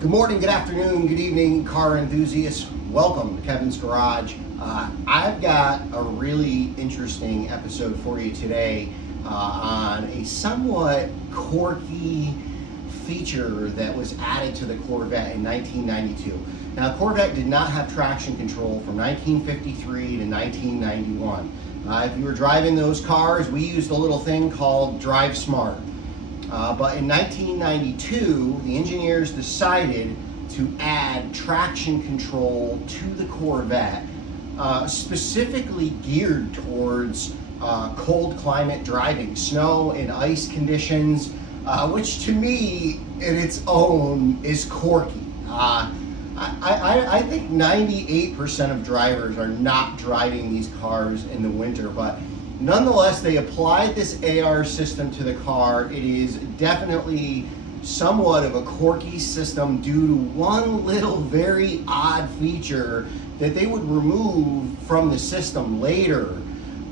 Good morning, good afternoon, good evening, car enthusiasts. Welcome to Kevin's Garage. I've got a really interesting episode for you today on a somewhat quirky feature that was added to the Corvette in 1992. Now, Corvette did not have traction control from 1953 to 1991. If you were driving those cars, we used a little thing called Drive Smart. But in 1992, the engineers decided to add traction control to the Corvette, specifically geared towards cold climate driving, snow and ice conditions, which to me, in its own, is quirky. I think 98% of drivers are not driving these cars in the winter, but nonetheless, they applied this AR system to the car. It is definitely somewhat of a quirky system due to one little very odd feature that they would remove from the system later.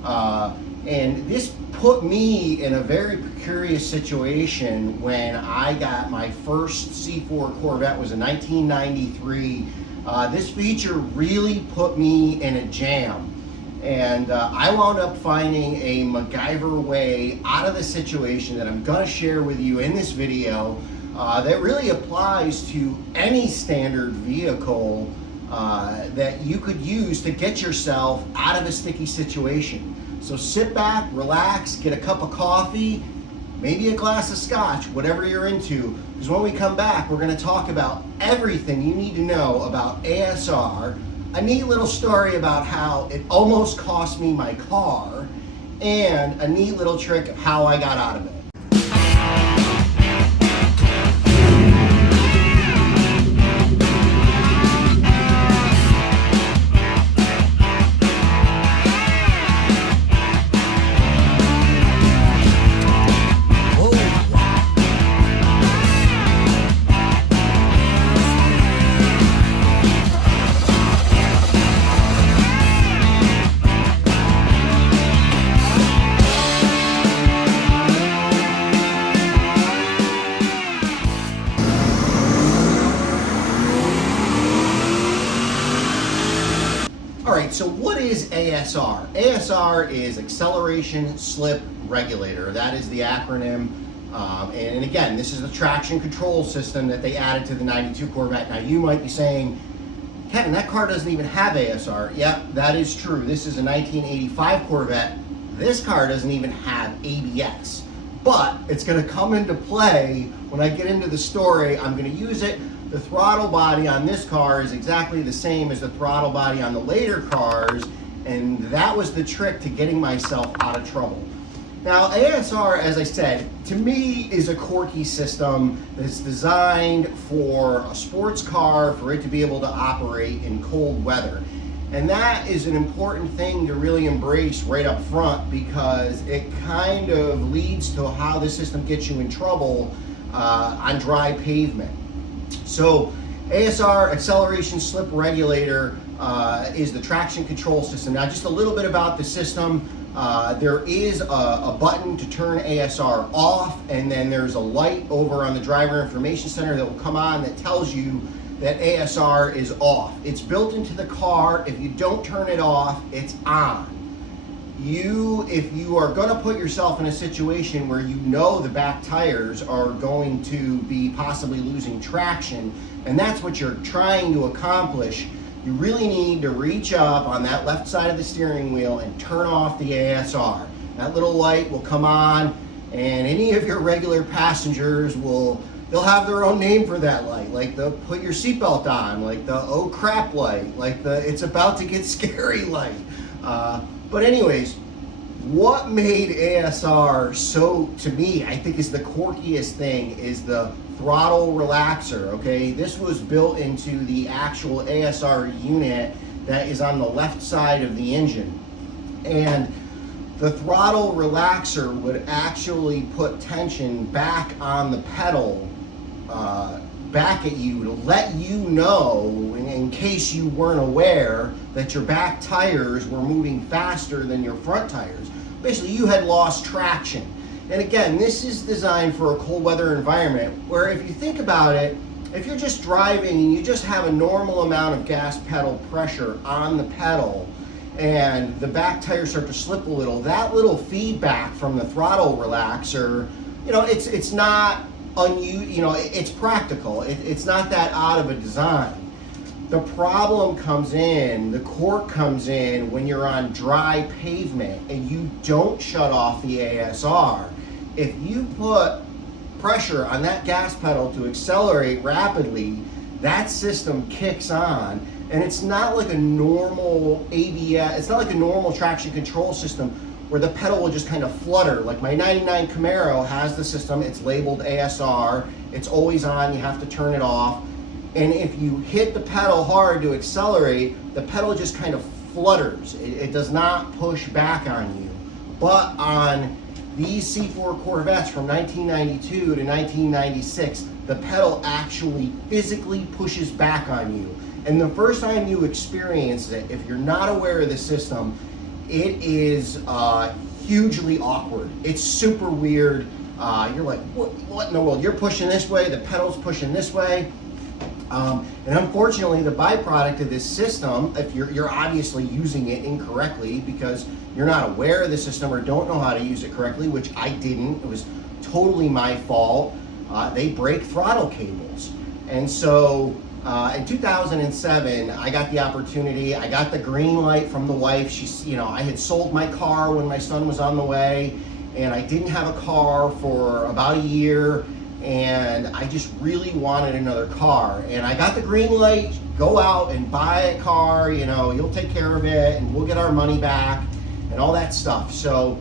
And this put me in a very precarious situation when I got my first C4 Corvette. Was in 1993. This feature really put me in a jam. And I wound up finding a MacGyver way out of the situation that I'm going to share with you in this video that really applies to any standard vehicle that you could use to get yourself out of a sticky situation. So sit back, relax, get a cup of coffee, maybe a glass of scotch, whatever you're into, because when we come back, we're going to talk about everything you need to know about ASR, a neat little story about how it almost cost me my car, and a neat little trick of how I got out of it. So what is ASR? ASR is Acceleration Slip Regulator. That is the acronym. And again, this is the traction control system that they added to the 92 Corvette. Now you might be saying, Kevin, that car doesn't even have ASR. Yep, that is true. This is a 1985 Corvette. This car doesn't even have ABS. But it's going to come into play when I get into the story. I'm going to use it. The throttle body on this car is exactly the same as the throttle body on the later cars, and that was the trick to getting myself out of trouble. Now, ASR, as I said, to me is a quirky system that's designed for a sports car, for it to be able to operate in cold weather. And that is an important thing to really embrace right up front, because it kind of leads to how the system gets you in trouble on dry pavement. So ASR, Acceleration Slip Regulator, is the traction control system. Now, just a little bit about the system. There is a button to turn ASR off, and then there's a light over on the driver information center that will come on that tells you that ASR is off. It's built into the car. If you don't turn it off, it's on. If you are going to put yourself in a situation where you know the back tires are going to be possibly losing traction, and that's what you're trying to accomplish, you really need to reach up on that left side of the steering wheel and turn off the ASR. That little light will come on, and any of your regular passengers they'll have their own name for that light, like the put your seatbelt on, like the oh crap light, like the it's about to get scary light. But anyways, what made ASR so, to me, I think is the quirkiest thing, is the throttle relaxer, okay? This was built into the actual ASR unit that is on the left side of the engine. And the throttle relaxer would actually put tension back on the pedal, back at you, to let you know, in case you weren't aware, that your back tires were moving faster than your front tires. Basically, you had lost traction. And again, this is designed for a cold weather environment where, if you think about it, if you're just driving and you just have a normal amount of gas pedal pressure on the pedal and the back tires start to slip a little, that little feedback from the throttle relaxer, you know, it's not it's practical. It's not that odd of a design. The problem comes in, the cork comes in when you're on dry pavement and you don't shut off the ASR. If you put pressure on that gas pedal to accelerate rapidly, that system kicks on, and it's not like a normal ABS, it's not like a normal traction control system where the pedal will just kind of flutter. Like my 99 Camaro has the system, it's labeled ASR, it's always on, you have to turn it off. And if you hit the pedal hard to accelerate, the pedal just kind of flutters. It does not push back on you. But on these C4 Corvettes from 1992 to 1996, the pedal actually physically pushes back on you. And the first time you experience it, if you're not aware of the system, it is hugely awkward. It's super weird. You're like, what in the world? You're pushing this way, the pedal's pushing this way. And unfortunately, the byproduct of this system, if you're obviously using it incorrectly because you're not aware of the system or don't know how to use it correctly, which I didn't, it was totally my fault, they break throttle cables. And so in 2007, I got the opportunity, I got the green light from the wife. I had sold my car when my son was on the way, and I didn't have a car for about a year, and I just really wanted another car. And I got the green light, go out and buy a car, you'll take care of it, and we'll get our money back, and all that stuff. So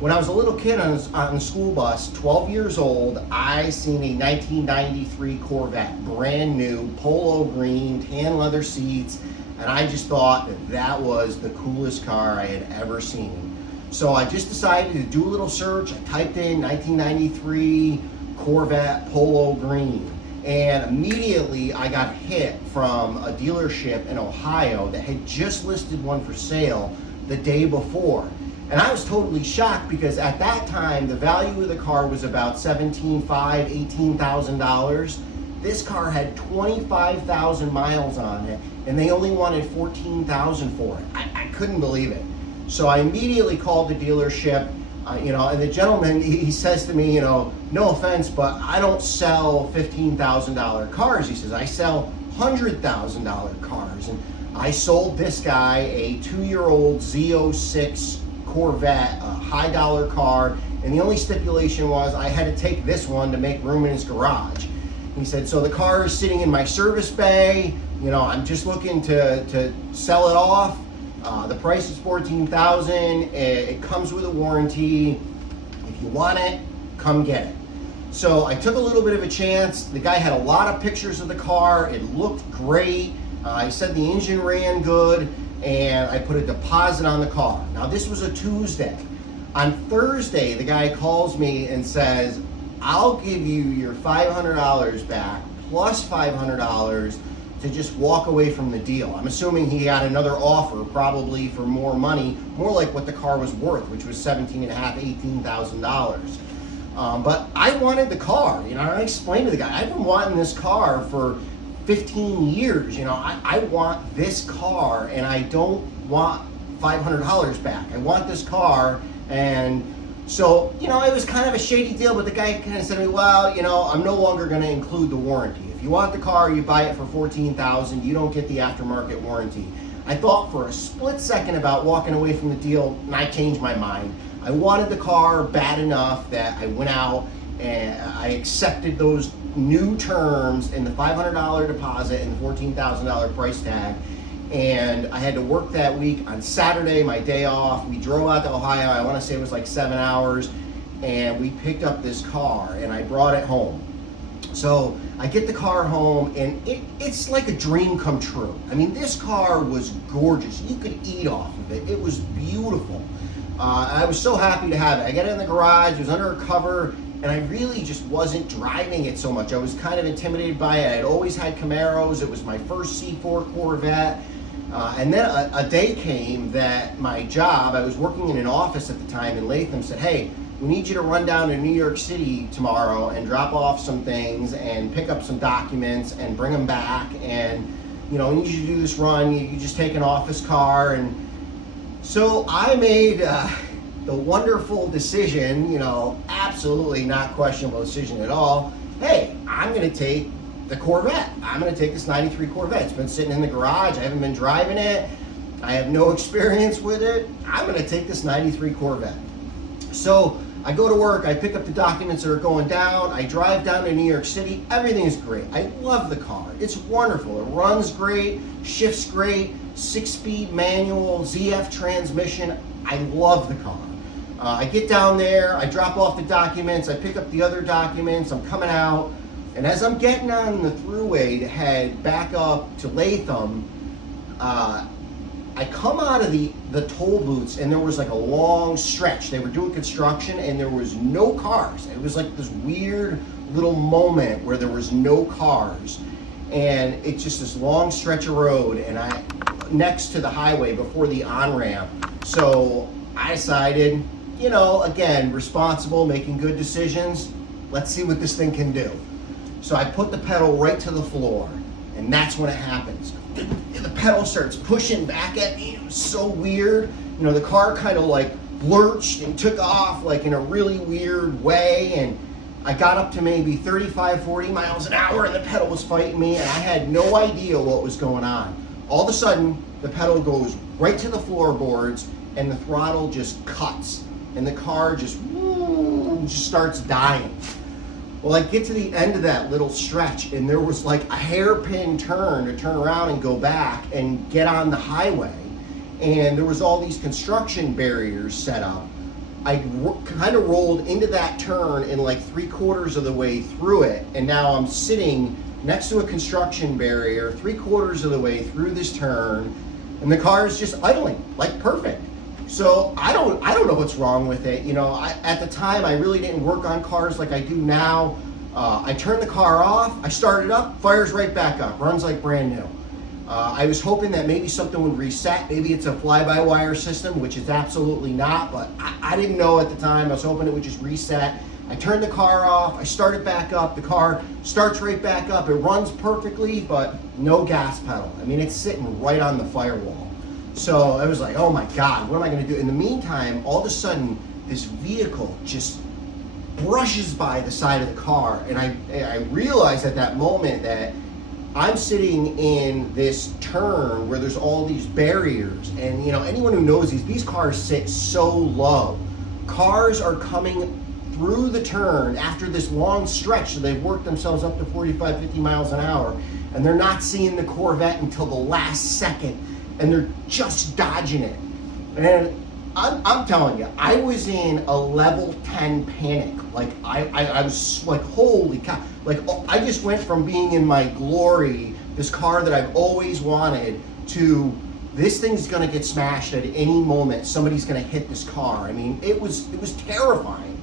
when I was a little kid on the school bus, 12 years old, I seen a 1993 Corvette, brand new, polo green, tan leather seats, and I just thought that was the coolest car I had ever seen. So I just decided to do a little search. I typed in 1993 Corvette polo green, and immediately I got hit from a dealership in Ohio that had just listed one for sale the day before. And I was totally shocked because at that time, the value of the car was about $17,500, $18,000. This car had 25,000 miles on it, and they only wanted $14,000 for it. I couldn't believe it. So I immediately called the dealership, and the gentleman, he says to me, no offense, but I don't sell $15,000 cars. He says, I sell $100,000 cars. And I sold this guy a 2-year-old Z06 Corvette, a high dollar car, and the only stipulation was I had to take this one to make room in his garage. He said, so the car is sitting in my service bay, I'm just looking to sell it off. The price is $14,000. It comes with a warranty. If you want it, come get it. So I took a little bit of a chance. The guy had a lot of pictures of the car. It looked great. He said the engine ran good, and I put a deposit on the car. Now this was a Tuesday. On Thursday, the guy calls me and says, I'll give you your $500 back plus $500 to just walk away from the deal. I'm assuming he had another offer, probably for more money, more like what the car was worth, which was $17,500, $18,000. But I wanted the car. I explained to the guy, I've been wanting this car for 15 years. I want this car, and I don't want $500 back. I want this car. And so, it was kind of a shady deal, but the guy kind of said to me, well, I'm no longer going to include the warranty. If you want the car, you buy it for $14,000. You don't get the aftermarket warranty. I thought for a split second about walking away from the deal, and I changed my mind. I wanted the car bad enough that I went out and I accepted those new terms and the $500 deposit and the $14,000 price tag. And I had to work that week on Saturday, my day off. We drove out to Ohio. I want to say it was like 7 hours, and we picked up this car and I brought it home. So I get the car home, and it's like a dream come true. I mean, this car was gorgeous. You could eat off of it. It was beautiful. I was so happy to have it. I got it in the garage. It was under a cover, and I really just wasn't driving it so much. I was kind of intimidated by it. I had always had Camaros. It was my first C4 Corvette. And then a day came that my job, I was working in an office at the time in Latham, said, hey, we need you to run down to New York City tomorrow and drop off some things and pick up some documents and bring them back, and we need you to do this run. You just take an office car. And so I made the wonderful decision, absolutely not questionable decision at all. Hey, I'm going to take the Corvette. I'm going to take this 93 Corvette. It's been sitting in the garage. I haven't been driving it. I have no experience with it. I'm going to take this 93 Corvette. So I go to work. I pick up the documents that are going down. I drive down to New York City. Everything is great. I love the car. It's wonderful. It runs great, shifts great, 6-speed manual, ZF transmission. I love the car. I get down there. I drop off the documents. I pick up the other documents. I'm coming out. And as I'm getting on the thruway to head back up to Latham, I come out of the toll booths, and there was like a long stretch. They were doing construction and there was no cars. It was like this weird little moment where there was no cars, and it's just this long stretch of road, and I next to the highway before the on-ramp. So I decided, again, responsible, making good decisions. Let's see what this thing can do. So I put the pedal right to the floor, and that's when it happens. The pedal starts pushing back at me. It was so weird. The car kind of like lurched and took off like in a really weird way. And I got up to maybe 35, 40 miles an hour, and the pedal was fighting me, and I had no idea what was going on. All of a sudden, the pedal goes right to the floorboards, and the throttle just cuts, and the car just starts dying. Well, I get to the end of that little stretch, and there was like a hairpin turn to turn around and go back and get on the highway. And there was all these construction barriers set up. I kind of rolled into that turn in like 3/4 of the way through it. And now I'm sitting next to a construction barrier 3/4 of the way through this turn, and the car is just idling, like perfect. So I don't know what's wrong with it. At the time, I really didn't work on cars like I do now. I turned the car off, I start it up, fires right back up, runs like brand new. I was hoping that maybe something would reset. Maybe it's a fly-by-wire system, which is absolutely not, but I didn't know at the time. I was hoping it would just reset. I turned the car off, I start it back up, the car starts right back up. It runs perfectly, but no gas pedal. I mean, it's sitting right on the firewall. So I was like, oh my God, what am I going to do? In the meantime, all of a sudden, this vehicle just brushes by the side of the car. And I realized at that moment that I'm sitting in this turn where there's all these barriers. And anyone who knows these cars sit so low. Cars are coming through the turn after this long stretch, so they've worked themselves up to 45, 50 miles an hour. And they're not seeing the Corvette until the last second. And they're just dodging it. And I'm telling you, I was in a level 10 panic. Like I was like, holy cow. Like I just went from being in my glory, this car that I've always wanted, to this thing's gonna get smashed at any moment. Somebody's gonna hit this car. I mean, it was terrifying.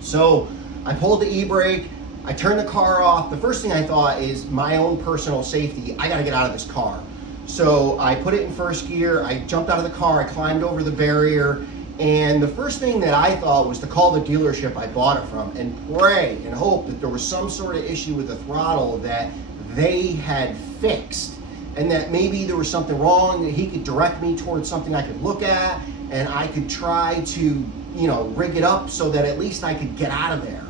So I pulled the e-brake, I turned the car off. The first thing I thought is my own personal safety. I gotta get out of this car. So I put it in first gear, I jumped out of the car, I climbed over the barrier, and the first thing that I thought was to call the dealership I bought it from and pray and hope that there was some sort of issue with the throttle that they had fixed, and that maybe there was something wrong, that he could direct me towards something I could look at, and I could try to, rig it up so that at least I could get out of there.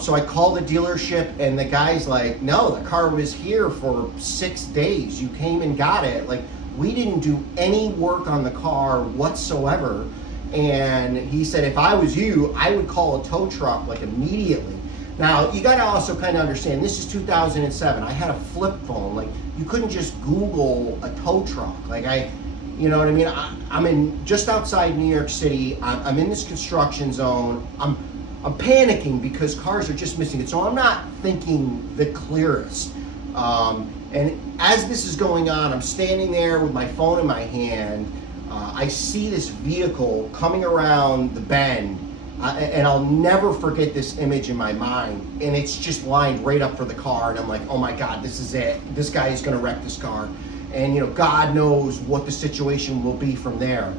So I called the dealership, and the guy's like, no, the car was here for 6 days. You came and got it. Like, we didn't do any work on the car whatsoever. And he said, if I was you, I would call a tow truck like immediately. Now, you got to also kind of understand, this is 2007. I had a flip phone. Like, you couldn't just Google a tow truck. Like, you know what I mean? I'm in just outside New York City. I'm in this construction zone. I'm panicking because cars are just missing it. So I'm not thinking the clearest. And as this is going on, I'm standing there with my phone in my hand. I see this vehicle coming around the bend, and I'll never forget this image in my mind. And it's just lined right up for the car, and I'm like, oh my God, this is it. This guy is gonna wreck this car. And God knows what the situation will be from there.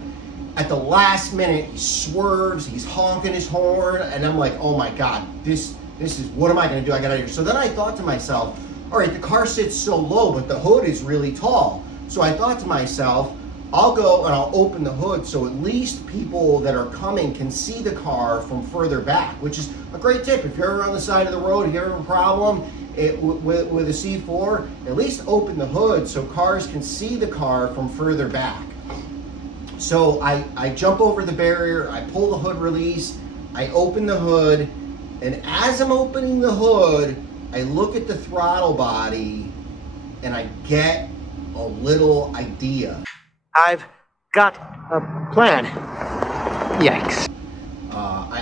at the last minute, he swerves, he's honking his horn, and I'm like, oh my God, this is, what am I gonna do? I got out of here. So then I thought to myself, all right, the car sits so low, but the hood is really tall. So I thought to myself, I'll go and I'll open the hood so at least people that are coming can see the car from further back, which is a great tip. If you're ever on the side of the road, if you have a problem with a C4, at least open the hood so cars can see the car from further back. So I jump over the barrier, I pull the hood release, I open the hood, and as I'm opening the hood, I look at the throttle body and I get a little idea. I've got a plan. Yikes.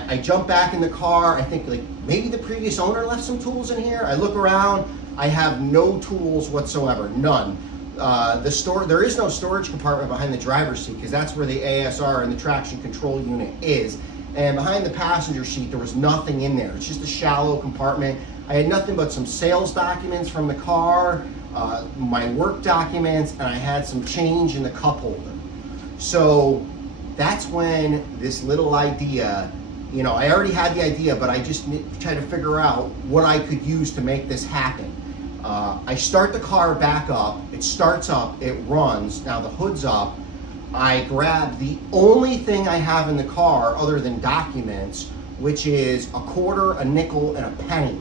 I jump back in the car. I think like maybe the previous owner left some tools in here. I look around. I have no tools whatsoever, none. There is no storage compartment behind the driver's seat because that's where the ASR and the traction control unit is. And behind the passenger seat, there was nothing in there. It's just a shallow compartment. I had nothing but some sales documents from the car, my work documents, and I had some change in the cup holder. So that's when this little idea, you know, I already had the idea, but I just tried to figure out what I could use to make this happen. I start the car back up, it starts up, it runs, now the hood's up. I grab the only thing I have in the car other than documents, which is a quarter, a nickel, and a penny.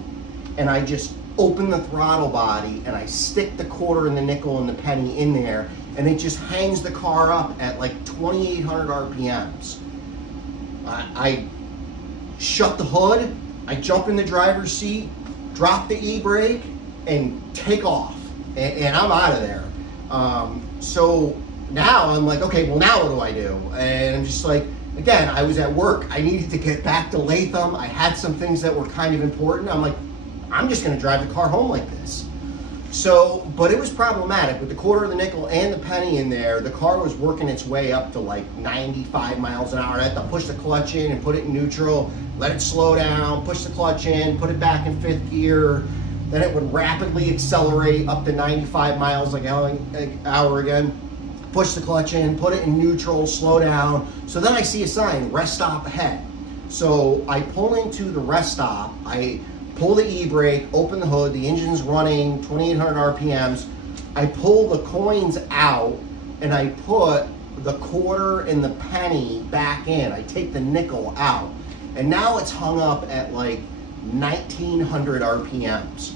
And I just open the throttle body and I stick the quarter and the nickel and the penny in there, and it just hangs the car up at like 2,800 RPMs. I shut the hood, I jump in the driver's seat, drop the e-brake, and take off, and I'm out of there. So now I'm like, okay, well now what do I do? And I'm just like, again, I was at work, I needed to get back to Latham, I had some things that were kind of important. I'm like, I'm just gonna drive the car home like this. So, but it was problematic with the quarter, the nickel, and the penny in there. The car was working its way up to like 95 miles an hour. I had to push the clutch in and put it in neutral, let it slow down, push the clutch in, put it back in 5th gear. Then it would rapidly accelerate up to 95 miles an hour again. Push the clutch in, put it in neutral, slow down. So then I see a sign, rest stop ahead. So I pull into the rest stop, I pull the e-brake, open the hood, the engine's running 2,800 RPMs. I pull the coins out and I put the quarter and the penny back in. I take the nickel out. And now it's hung up at like 1,900 RPMs.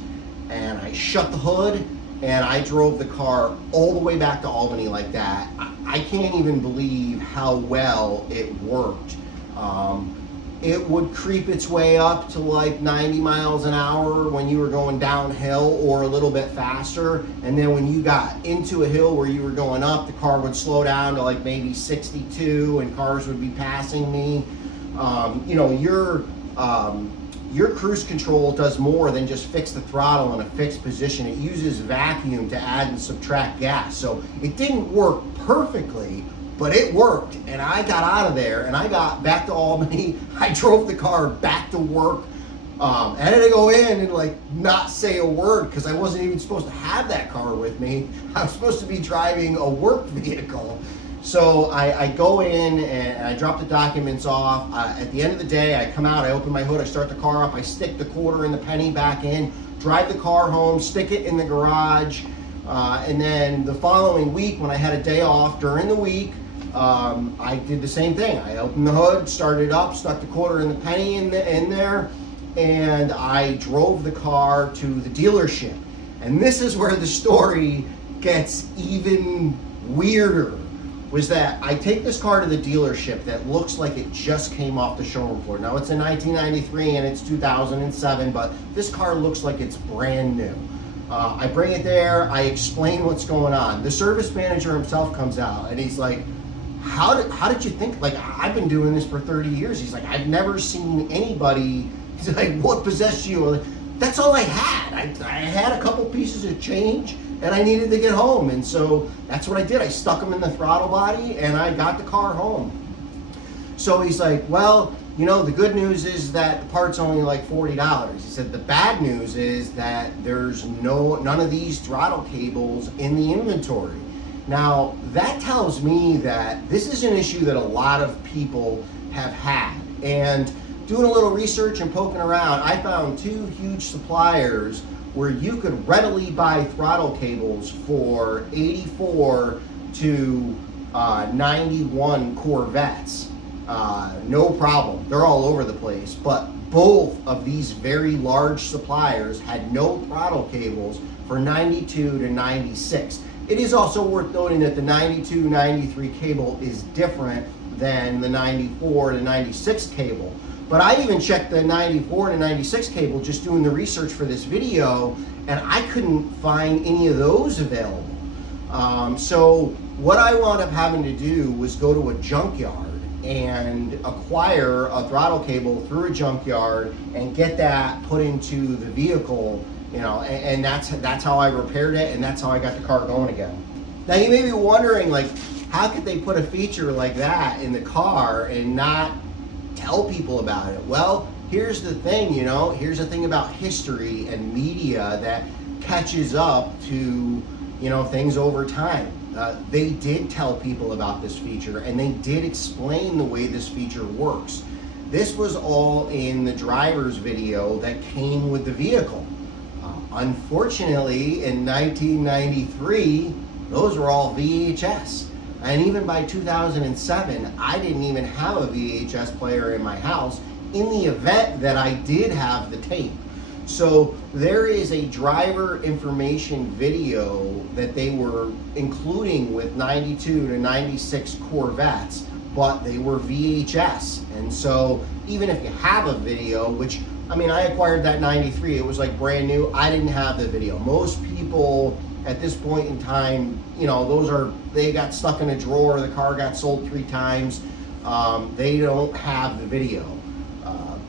And I shut the hood and I drove the car all the way back to Albany like that. I can't even believe how well it worked. It would creep its way up to like 90 miles an hour when you were going downhill or a little bit faster. And then when you got into a hill where you were going up, the car would slow down to like maybe 62 and cars would be passing me. You know, your cruise control does more than just fix the throttle in a fixed position. It uses vacuum to add and subtract gas. So it didn't work perfectly, but it worked. And I got out of there and I got back to Albany. I drove the car back to work. I had to go in and like not say a word because I wasn't even supposed to have that car with me. I was supposed to be driving a work vehicle. So I go in and I drop the documents off. At the end of the day, I come out, I open my hood, I start the car up, I stick the quarter and the penny back in, drive the car home, stick it in the garage. And then the following week, when I had a day off during the week, I did the same thing. I opened the hood, started up, stuck the quarter and the penny in there, and I drove the car to the dealership. And this is where the story gets even weirder. Was that I take this car to the dealership that looks like it just came off the showroom floor. Now it's in 1993 and it's 2007, but this car looks like it's brand new. I bring it there, I explain what's going on. The service manager himself comes out and he's like, how did you think, like, I've been doing this for 30 years. He's like, I've never seen anybody. He's like, what possessed you? Like, that's all I had. I had a couple pieces of change and I needed to get home. And so that's what I did. I stuck them in the throttle body and I got the car home. So he's like, well, you know, the good news is that the part's only like $40. He said, the bad news is that there's none of these throttle cables in the inventory. Now, that tells me that this is an issue that a lot of people have had. And doing a little research and poking around, I found two huge suppliers where you could readily buy throttle cables for 84 to 91 Corvettes. No problem. They're all over the place. But both of these very large suppliers had no throttle cables for 92 to 96. It is also worth noting that the 92-93 cable is different than the 94 to 96 cable. But I even checked the 94 to 96 cable just doing the research for this video, and I couldn't find any of those available. So what I wound up having to do was go to a junkyard and acquire a throttle cable through a junkyard and get that put into the vehicle, you know, and that's how I repaired it, and that's how I got the car going again. Now you may be wondering, like, how could they put a feature like that in the car and not tell people about it? Well, here's the thing, you know, here's the thing about history and media that catches up to, you know, things over time. They did tell people about this feature, and they did explain the way this feature works. This was all in the driver's video that came with the vehicle. Unfortunately, in 1993, those were all VHS. And even by 2007, I didn't even have a VHS player in my house in the event that I did have the tape. So there is a driver information video that they were including with 92 to 96 Corvettes, but they were VHS. And so even if you have a video, which, I mean, I acquired that 93, it was like brand new, I didn't have the video. Most people at this point in time, you know, they got stuck in a drawer, the car got sold 3 times, they don't have the video.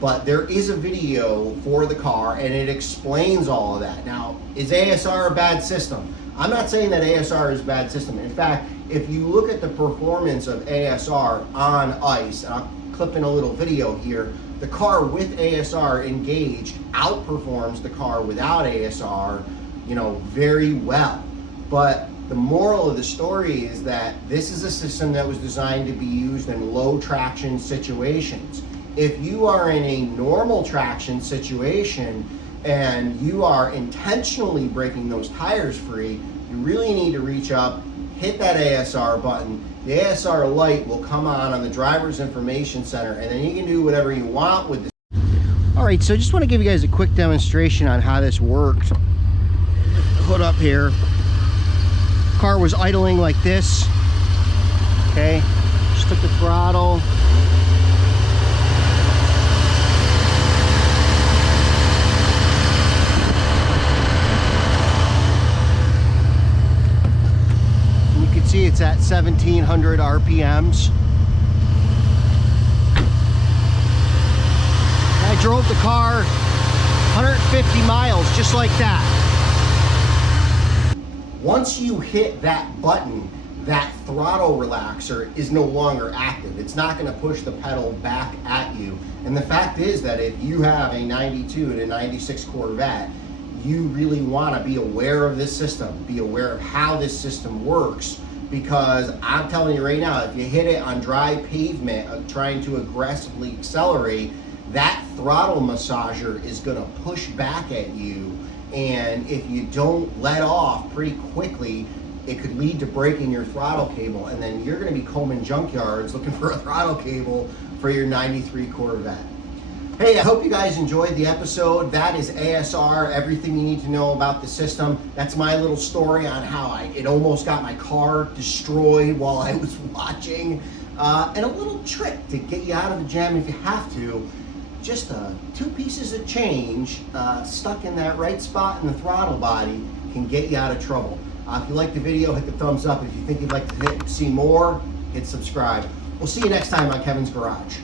But there is a video for the car, and it explains all of that. Now, is ASR a bad system? I'm not saying that ASR is a bad system. In fact, if you look at the performance of ASR on ice, and I'll clip in a little video here, the car with ASR engaged outperforms the car without ASR, you know, very well. But the moral of the story is that this is a system that was designed to be used in low traction situations. If you are in a normal traction situation and you are intentionally breaking those tires free, you really need to reach up, hit that ASR button. The ASR light will come on the driver's information center, and then you can do whatever you want with this. All right, so I just want to give you guys a quick demonstration on how this works. Hood up here. Car was idling like this. Okay, just took the throttle. See, it's at 1700 RPMs. I drove the car 150 miles just like that. Once you hit that button, that throttle relaxer is no longer active. It's not going to push the pedal back at you. And the fact is that if you have a 92 to 96 Corvette, you really want to be aware of this system, be aware of how this system works. Because I'm telling you right now, if you hit it on dry pavement, trying to aggressively accelerate, that throttle massager is gonna push back at you. And if you don't let off pretty quickly, it could lead to breaking your throttle cable. And then you're gonna be combing junkyards looking for a throttle cable for your 93 Corvette. Hey, I hope you guys enjoyed the episode. That is ASR, everything you need to know about the system. That's my little story on how it almost got my car destroyed while I was watching. And a little trick to get you out of the jam if you have to. Just 2 pieces of change stuck in that right spot in the throttle body can get you out of trouble. If you liked the video, hit the thumbs up. If you think you'd like to see more, hit subscribe. We'll see you next time on Kevin's Garage.